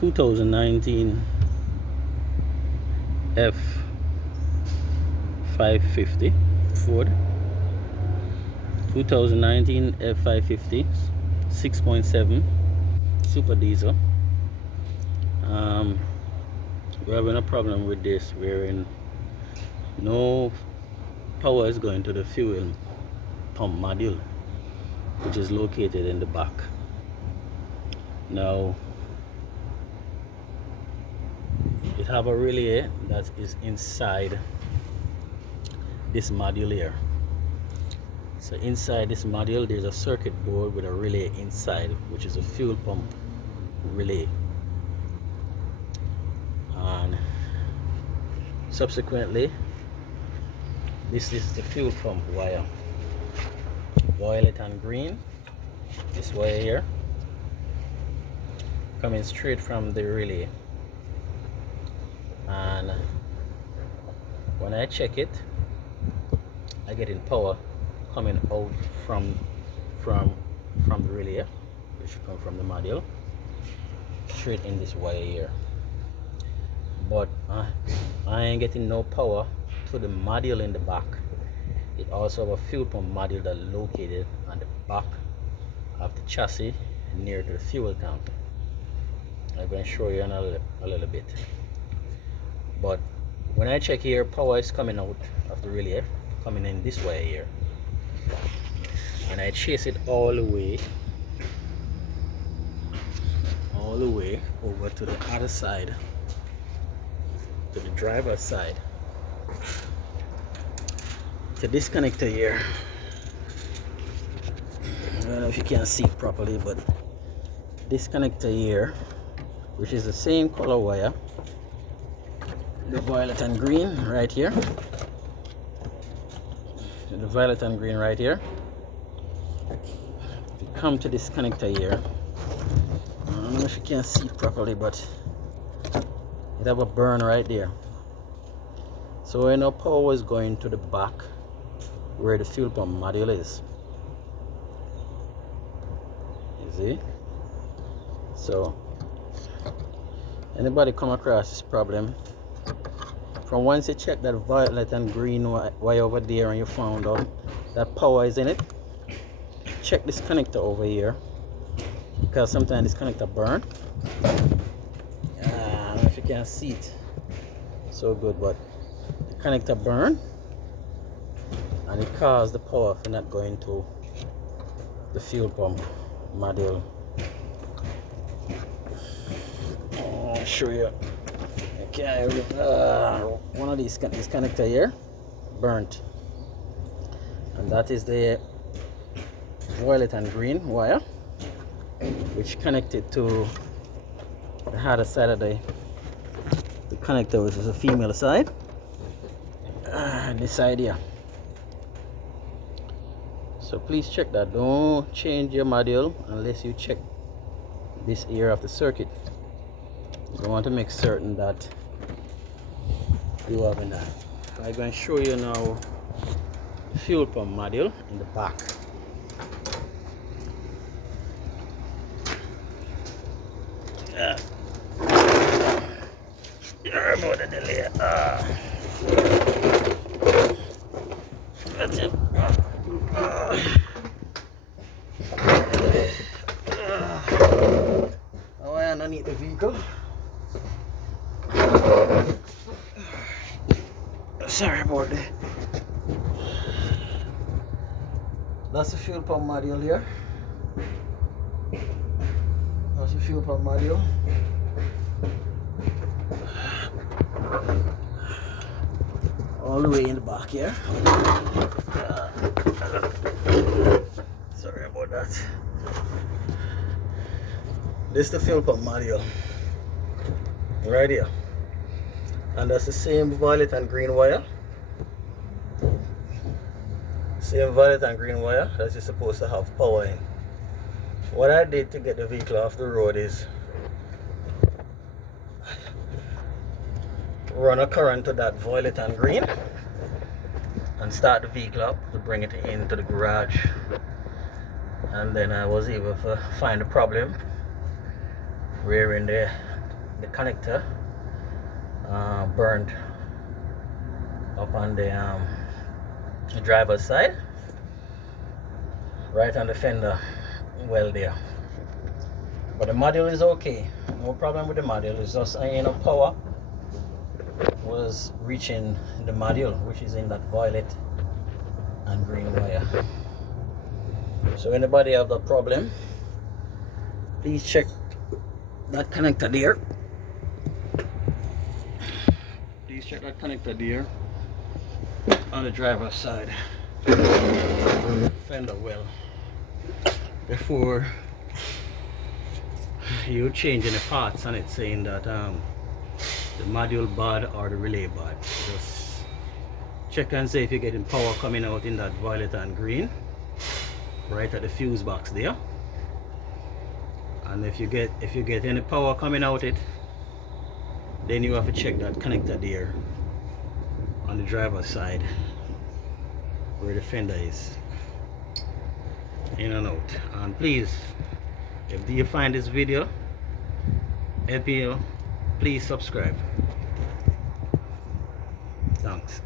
2019 F550 Ford, 2019 F550 6.7 super diesel. We're having a problem with this wherein no power is going to the fuel pump module, which is located in the back. Now it have a relay that is inside this module here. So inside this module there's a circuit board with a relay inside, which is a fuel pump relay, and subsequently this is the fuel pump wire, violet and green. This wire here coming straight from the relay, and when I check it, I get in power coming out from the relay, which should come from the module straight in this wire here. But I ain't getting no power to the module in the back. It also have a fuel pump module that located on the back of the chassis near to the fuel tank. I'm going to show you in a little bit. But when I check here, power is coming out of the relay, coming in this way here, and I chase it all the way over to the other side, to the driver's side, to this connector here. I don't know if you can see it properly, but this connector here, which is the same color wire, the violet and green right here, the violet and green right here, you come to this connector here. I don't know if you can see it properly, but it have a burn right there. So when our power is going to the back where the fuel pump module is, you see? So anybody come across this problem, from once you check that violet and green wire over there and you found out that power is in it, check this connector over here, because sometimes this connector burn. I don't know if you can see it so good, but the connector burn and it caused the power for not going to the fuel pump module. I'll show you. Okay, one of these this connector here burnt, and that is the violet and green wire, which connected to the harder side of the connector, which is the female side, and this side here. So please check that. Don't change your module unless you check this area of the circuit. You want to make certain that you have that. I'm going to show you now the fuel pump module in the back. Remove the delay. That's it. Oh, I underneath the vehicle. Sorry about that. That's the fuel pump module here. That's the fuel pump module. All the way in the back here. Sorry about that. This is the fuel pump module right here, and that's the same violet and green wire. Same violet and green wire that you're supposed to have power in. What I did to get the vehicle off the road is run a current to that violet and green and start the vehicle up to bring it into the garage, and then I was able to find the problem wherein the connector burned up on the driver's side, right on the fender well there. But the module is okay, no problem with the module. It's just enough power was reaching the module, which is in that violet and green wire. So anybody have that problem, please check that connector there. Please check that connector there on the driver's side fender well before you change any parts on it, saying that the module bad or the relay bad. Just check and see if you're getting power coming out in that violet and green right at the fuse box there. And if you get any power coming out it, then you have to check that connector there on the driver's side where the fender is, in and out. And please, if you find this video helping you, please subscribe. Thanks.